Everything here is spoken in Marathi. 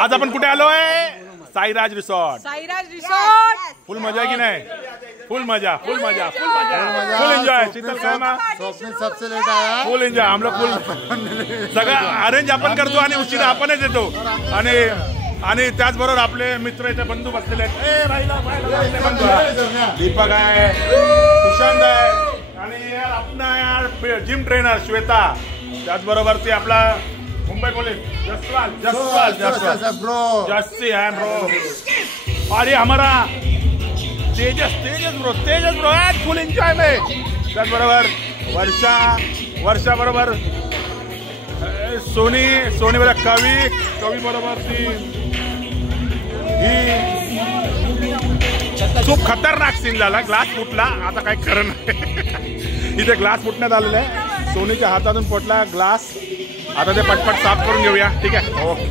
आज आपण कुठे आलोय? साईराज रिसॉर्ट. फुल मजा की नाही? फुल मजा फुल एंजॉय. शीतल काय ना सबसे लेट आया. फुल एंजॉय. हम लोग फुल सगळं अरेंज आपण करतो आणि उशीर आपणच येतो. आणि त्याचबरोबर आपले मित्र इथे बंधू बसलेले आहेत. दीपक आहे, सुशांत आहे आणि यार आपला यार जिम ट्रेनर श्वेता. त्याचबरोबर ते आपला मुंबई पोलीस जस्सी है ब्रो. अरे हमारा तेजस ब्रो फुल एंजॉय में. त्याचबरोबर वर्षा बरोबर सोनी बरोबर कवी बरोबर ती खूप खतरनाक सीन झाला. ग्लास फुटला. आता काय खरं नाही. इथे ग्लास फुटण्यात आलेला आहे. सोनीच्या हातातून फुटला ग्लास. आता ते पटपट साफ करून घेऊया. ठीक आहे. ओके.